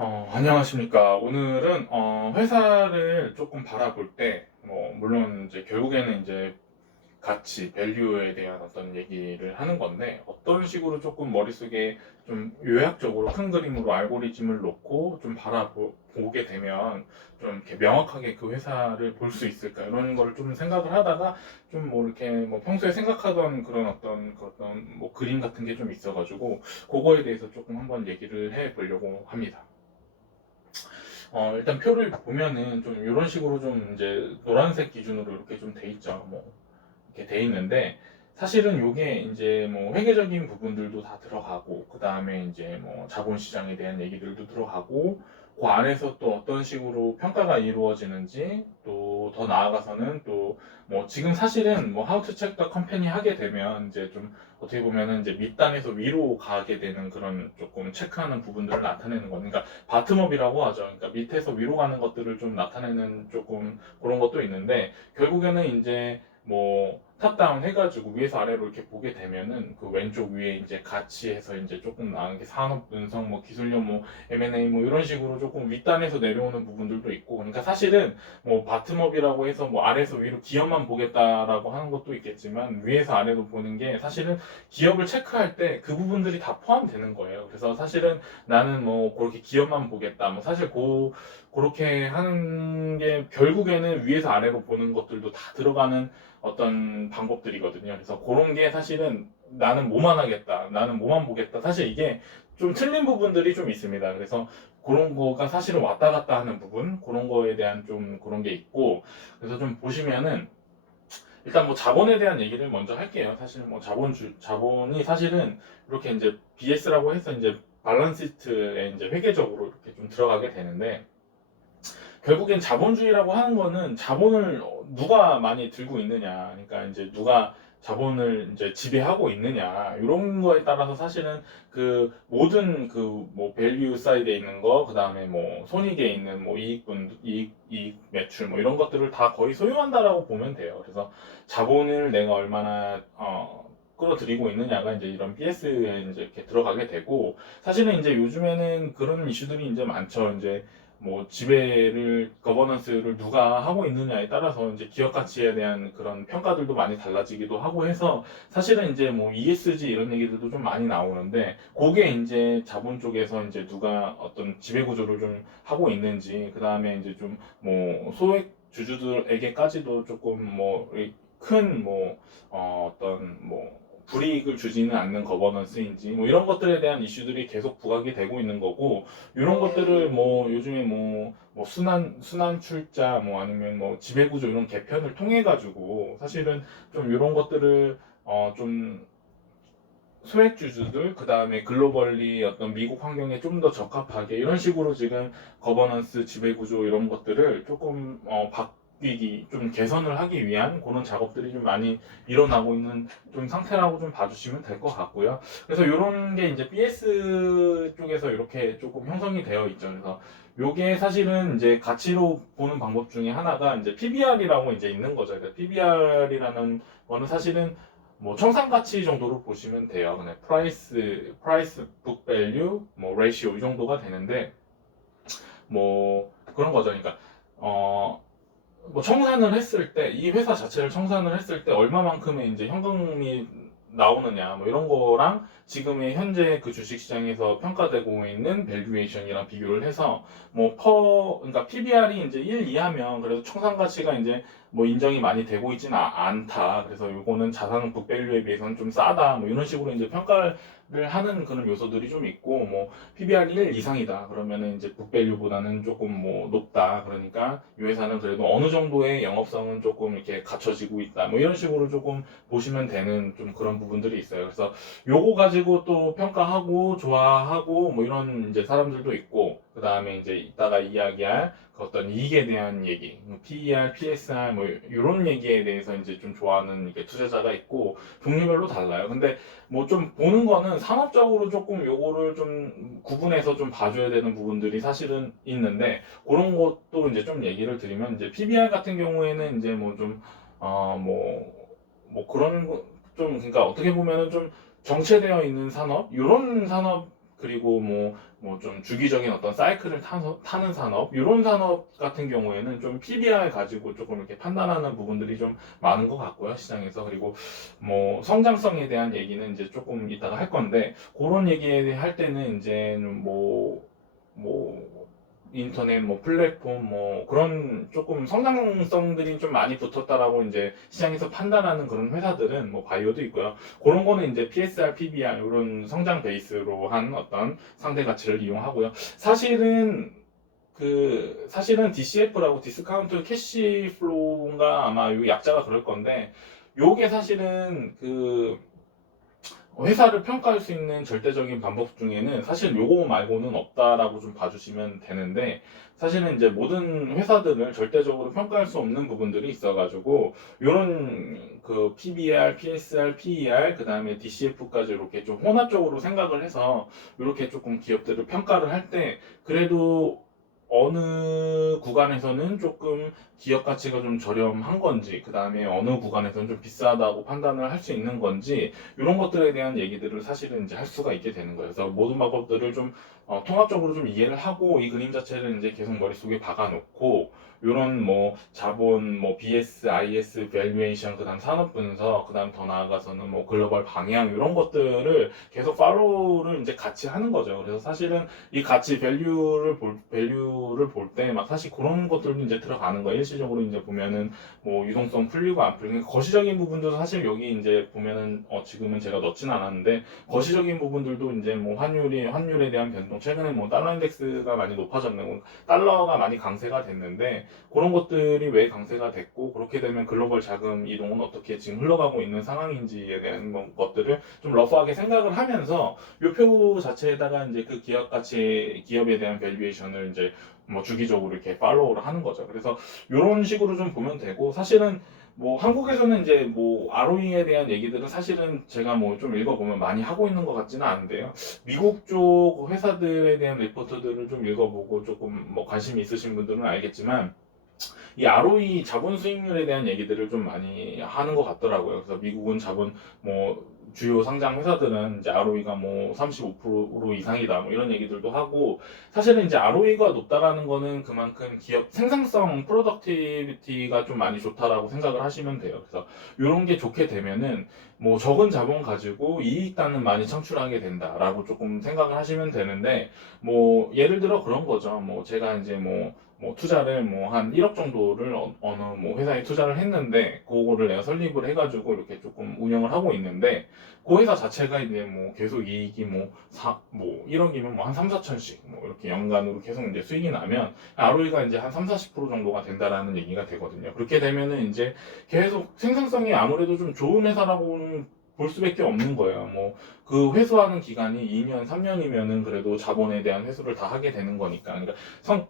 안녕하십니까. 오늘은 회사를 조금 바라볼 때, 물론 이제 결국에는 이제 가치, 밸류에 대한 어떤 얘기를 하는 건데, 어떤 식으로 조금 머릿속에 좀 요약적으로 큰 그림으로 알고리즘을 놓고 좀 바라보게 되면 좀 이렇게 명확하게 그 회사를 볼 수 있을까, 이런 거를 좀 생각을 하다가 좀 뭐 이렇게 뭐 평소에 생각하던 그런 어떤 뭐 그림 같은 게 좀 있어가지고, 그거에 대해서 조금 한번 얘기를 해 보려고 합니다. 일단 표를 보면은 좀 이런 식으로 좀 이제 노란색 기준으로 이렇게 좀 돼 있죠. 뭐 이렇게 돼 있는데, 사실은 요게 이제 뭐 회계적인 부분들도 다 들어가고, 그 다음에 이제 뭐 자본시장에 대한 얘기들도 들어가고, 그 안에서 또 어떤 식으로 평가가 이루어지는지, 또 더 나아가서는 또 뭐 지금 사실은 뭐 How to Check the Company 하게 되면 이제 좀 어떻게 보면은 이제 밑단에서 위로 가게 되는 그런 조금 체크하는 부분들을 나타내는 거니까 바텀업이라고 하죠. 그러니까 밑에서 위로 가는 것들을 좀 나타내는 조금 그런 것도 있는데, 결국에는 이제 뭐 탑다운 해가지고 위에서 아래로 이렇게 보게 되면은 그 왼쪽 위에 이제 가치에서 이제 조금 나은 게 산업 분석, 뭐 기술력, 뭐 M&A 뭐 이런 식으로 조금 윗단에서 내려오는 부분들도 있고, 그러니까 사실은 뭐 바텀업이라고 해서 뭐 아래에서 위로 기업만 보겠다라고 하는 것도 있겠지만, 위에서 아래로 보는 게 사실은 기업을 체크할 때 그 부분들이 다 포함되는 거예요. 그래서 사실은 나는 뭐 그렇게 기업만 보겠다, 뭐 사실 그렇게 하는 게 결국에는 위에서 아래로 보는 것들도 다 들어가는 어떤 방법들이거든요. 그래서 그런 게 사실은 나는 뭐만 하겠다, 나는 뭐만 보겠다, 사실 이게 좀 틀린 부분들이 좀 있습니다. 그래서 그런 거가 사실은 왔다 갔다 하는 부분, 그런 거에 대한 좀 그런 게 있고, 그래서 좀 보시면은 일단 뭐 자본에 대한 얘기를 먼저 할게요. 사실 뭐 자본이 사실은 이렇게 이제 BS라고 해서 이제 밸런스 시트에 이제 회계적으로 이렇게 좀 들어가게 되는데, 결국엔 자본주의라고 하는 거는 자본을 누가 많이 들고 있느냐, 그러니까 이제 누가 자본을 이제 지배하고 있느냐, 이런 거에 따라서 사실은 그 모든 그 뭐 밸류 사이드에 있는 거, 그 다음에 뭐 손익에 있는 뭐 이익 매출 뭐 이런 것들을 다 거의 소유한다라고 보면 돼요. 그래서 자본을 내가 얼마나 끌어들이고 있느냐가 이제 이런 BS에 이제 이렇게 들어가게 되고, 사실은 이제 요즘에는 그런 이슈들이 이제 많죠. 이제 뭐 지배를 거버넌스를 누가 하고 있느냐에 따라서 이제 기업 가치에 대한 그런 평가들도 많이 달라지기도 하고 해서, 사실은 이제 뭐 ESG 이런 얘기들도 좀 많이 나오는데, 그게 이제 자본 쪽에서 이제 누가 어떤 지배 구조를 좀 하고 있는지, 그 다음에 이제 좀 뭐 소액 주주들에게까지도 조금 뭐 큰 뭐 어떤 뭐 불이익을 주지는 않는 거버넌스인지, 뭐 이런 것들에 대한 이슈들이 계속 부각이 되고 있는 거고, 이런 것들을 뭐 요즘에 뭐 순환 출자, 뭐 아니면 뭐 지배구조 이런 개편을 통해 가지고 사실은 좀 이런 것들을 좀 소액주주들, 그 다음에 글로벌리 어떤 미국 환경에 좀 더 적합하게 이런 식으로 지금 거버넌스 지배구조 이런 것들을 조금 바뀌기, 좀 개선을 하기 위한 그런 작업들이 좀 많이 일어나고 있는 좀 상태라고 좀 봐주시면 될 것 같고요. 그래서 이런 게 이제 BS 쪽에서 이렇게 조금 형성이 되어 있죠. 그래서 요게 사실은 이제 가치로 보는 방법 중에 하나가 이제 PBR이라고 이제 있는 거죠. 그러니까 PBR이라는 거는 사실은 뭐 청산 가치 정도로 보시면 돼요. 그냥 프라이스 북 밸류 뭐 레이시오 이 정도가 되는데, 뭐 그런 거죠. 그러니까 어 뭐 청산을 했을 때, 이 회사 자체를 청산을 했을 때 얼마만큼의 이제 현금이 나오느냐, 뭐 이런 거랑 지금의 현재 그 주식시장에서 평가되고 있는 밸류에이션이랑 비교를 해서 그러니까 PBR이 이제 1 이하면 그래도 청산 가치가 이제 뭐 인정이 많이 되고 있지는 않다. 그래서 요거는 자산 북밸류에 비해서는 좀 싸다. 뭐 이런 식으로 이제 평가를 하는 그런 요소들이 좀 있고, 뭐 PBR 1 이상이다 그러면은 이제 북밸류보다는 조금 뭐 높다, 그러니까 이 회사는 그래도 어느 정도의 영업성은 조금 이렇게 갖춰지고 있다, 뭐 이런 식으로 조금 보시면 되는 좀 그런 부분들이 있어요. 그래서 요거 가지고 또 평가하고 좋아하고 뭐 이런 이제 사람들도 있고, 그 다음에 이제 이따가 이야기할 그 어떤 이익에 대한 얘기, 뭐 PER, PSR 뭐 이런 얘기에 대해서 이제 좀 좋아하는 이게 투자자가 있고, 종류별로 달라요. 근데 뭐 좀 보는 거는 산업적으로 조금 요거를 좀 구분해서 좀 봐줘야 되는 부분들이 사실은 있는데, 그런 것도 이제 좀 얘기를 드리면, 이제 PBR 같은 경우에는 이제 뭐 좀 뭐 그런 좀, 그러니까 어떻게 보면은 좀 정체되어 있는 산업, 이런 산업 그리고 뭐 좀 주기적인 어떤 사이클을 타는 산업, 이런 산업 같은 경우에는 좀 PBR 가지고 조금 이렇게 판단하는 부분들이 좀 많은 것 같고요, 시장에서. 그리고 뭐 성장성에 대한 얘기는 이제 조금 이따가 할 건데, 그런 얘기 할 때는 이제 뭐 인터넷 뭐 플랫폼 뭐 그런 조금 성장성들이 좀 많이 붙었다라고 이제 시장에서 판단하는 그런 회사들은 뭐 바이오도 있고요. 그런 거는 이제 PSR, PBR 이런 성장 베이스로 한 어떤 상대 가치를 이용하고요. 사실은 DCF라고 디스카운트 캐시 플로우인가 아마 요 약자가 그럴 건데, 요게 사실은 회사를 평가할 수 있는 절대적인 방법 중에는 사실 요거 말고는 없다라고 좀 봐주시면 되는데, 사실은 이제 모든 회사들을 절대적으로 평가할 수 없는 부분들이 있어가지고 요런 PBR, PSR, PER 그 다음에 DCF까지 이렇게 좀 혼합적으로 생각을 해서 이렇게 조금 기업들을 평가를 할 때 그래도 어느 구간에서는 조금 기업 가치가 좀 저렴한 건지, 그 다음에 어느 구간에서는 좀 비싸다고 판단을 할 수 있는 건지, 이런 것들에 대한 얘기들을 사실은 이제 할 수가 있게 되는 거예요. 그래서 모든 방법들을 좀 통합적으로 좀 이해를 하고 이 그림 자체를 이제 계속 머릿속에 박아놓고, 이런 뭐 자본, 뭐 BS, IS, 밸류에이션, 그다음 산업 분석, 그다음 더 나아가서는 뭐 글로벌 방향 이런 것들을 계속 팔로우를 이제 같이 하는 거죠. 그래서 사실은 이 가치 밸류를 볼 때 막 사실 그런 것들도 이제 들어가는 거예요. 일시적으로 이제 보면은 뭐 유동성 풀리고 안 풀리고 거시적인 부분도 사실 여기 이제 보면은 지금은 제가 넣지는 않았는데, 거시적인 부분들도 이제 뭐 환율에 대한 변동, 최근에 뭐 달러 인덱스가 많이 높아졌는, 달러가 많이 강세가 됐는데 그런 것들이 왜 강세가 됐고, 그렇게 되면 글로벌 자금 이동은 어떻게 지금 흘러가고 있는 상황인지에 대한 것들을 좀 러프하게 생각을 하면서 요 표 자체에다가 이제 그 기업에 대한 밸류에이션을 이제 뭐 주기적으로 이렇게 팔로우를 하는 거죠. 그래서 이런 식으로 좀 보면 되고, 사실은 뭐 한국에서는 이제 뭐 ROE에 대한 얘기들은 사실은 제가 뭐 좀 읽어보면 많이 하고 있는 것 같지는 않은데요. 미국 쪽 회사들에 대한 리포트들을 좀 읽어보고 조금 뭐 관심이 있으신 분들은 알겠지만, 이 ROE 자본 수익률에 대한 얘기들을 좀 많이 하는 것 같더라고요. 그래서 미국은 뭐 주요 상장 회사들은 이제 ROE가 뭐 35% 이상이다 뭐 이런 얘기들도 하고, 사실은 이제 ROE가 높다라는 거는 그만큼 기업 생산성, 프로덕티비티가 좀 많이 좋다라고 생각을 하시면 돼요. 그래서 이런 게 좋게 되면은 뭐 적은 자본 가지고 이익단은 많이 창출하게 된다라고 조금 생각을 하시면 되는데, 뭐 예를 들어 그런 거죠. 뭐 제가 이제 뭐 투자를 뭐 한 1억 정도를 어느 뭐 회사에 투자를 했는데, 그거를 내가 설립을 해가지고 이렇게 조금 운영을 하고 있는데, 그 회사 자체가 이제 뭐 계속 이익이 뭐 1억이면 뭐 한 3, 4천씩 뭐 이렇게 연간으로 계속 이제 수익이 나면 ROE가 이제 한 3, 40% 정도가 된다라는 얘기가 되거든요. 그렇게 되면은 이제 계속 생산성이 아무래도 좀 좋은 회사라고는 볼 수밖에 없는 거예요. 뭐 그 회수하는 기간이 2년, 3년이면은 그래도 자본에 대한 회수를 다 하게 되는 거니까. 그러니까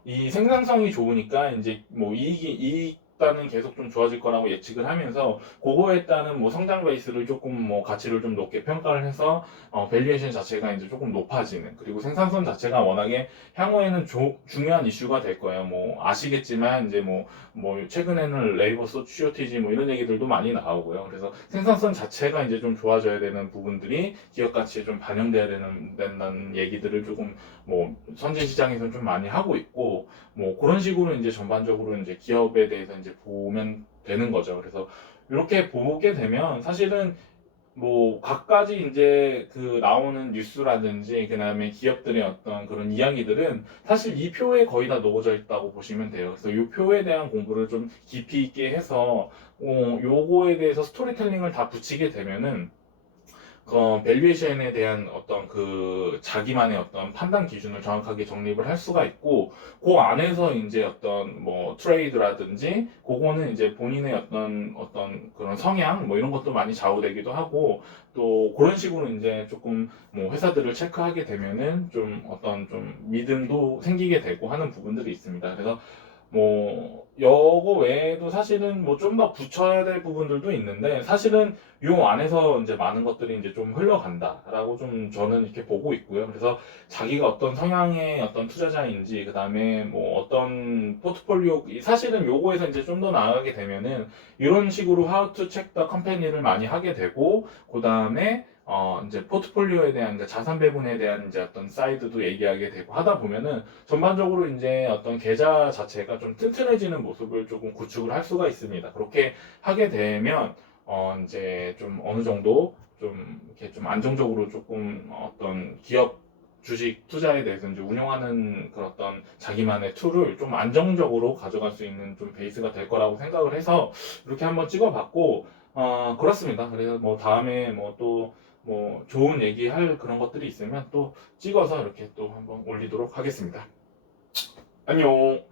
이 생산성이 좋으니까 이제 뭐 이익단은 계속 좀 좋아질 거라고 예측을 하면서, 그거에 따른 뭐 성장 베이스를 조금 뭐 가치를 좀 높게 평가를 해서 밸류에이션 자체가 이제 조금 높아지는, 그리고 생산성 자체가 워낙에 향후에는 중요한 이슈가 될 거예요. 뭐 아시겠지만 이제 뭐 최근에는 레이버 쇼티지 뭐 이런 얘기들도 많이 나오고요. 그래서 생산성 자체가 이제 좀 좋아져야 되는 부분들이 기업 가치에 좀 반영돼야 된다는 얘기들을 조금 뭐 선진 시장에서는 좀 많이 하고 있고, 뭐 그런 식으로 이제 전반적으로 이제 기업에 대해서 이제 보면 되는 거죠. 그래서 이렇게 보게 되면 사실은 뭐 각가지 이제 나오는 뉴스라든지 그다음에 기업들의 어떤 그런 이야기들은 사실 이 표에 거의 다 녹아져 있다고 보시면 돼요. 그래서 이 표에 대한 공부를 좀 깊이 있게 해서 요거에 대해서 스토리텔링을 다 붙이게 되면은 밸류에이션에 대한 어떤 자기만의 어떤 판단 기준을 정확하게 정립을 할 수가 있고, 그 안에서 이제 어떤 뭐 트레이드라든지 그거는 이제 본인의 어떤 그런 성향 뭐 이런 것도 많이 좌우되기도 하고, 또 그런 식으로 이제 조금 뭐 회사들을 체크하게 되면은 좀 어떤 좀 믿음도 생기게 되고 하는 부분들이 있습니다. 그래서 뭐 요거 외에도 사실은 뭐 좀 더 붙여야 될 부분들도 있는데, 사실은 요 안에서 이제 많은 것들이 이제 좀 흘러간다라고 좀 저는 이렇게 보고 있고요. 그래서 자기가 어떤 성향의 어떤 투자자인지, 그 다음에 뭐 어떤 포트폴리오, 사실은 요거에서 이제 좀 더 나아가게 되면은 이런 식으로 how to check the company를 많이 하게 되고, 그 다음에 이제 포트폴리오에 대한 이제 자산 배분에 대한 이제 어떤 사이드도 얘기하게 되고 하다 보면은 전반적으로 이제 어떤 계좌 자체가 좀 튼튼해지는 모습을 조금 구축을 할 수가 있습니다. 그렇게 하게 되면 이제 좀 어느 정도 좀 이렇게 좀 안정적으로 조금 어떤 기업 주식 투자에 대해서 이제 운영하는 그런 어떤 자기만의 툴을 좀 안정적으로 가져갈 수 있는 좀 베이스가 될 거라고 생각을 해서 이렇게 한번 찍어봤고, 그렇습니다. 그래서 뭐 다음에 뭐 또 뭐 좋은 얘기할 그런 것들이 있으면 또 찍어서 이렇게 또 한번 올리도록 하겠습니다. 안녕.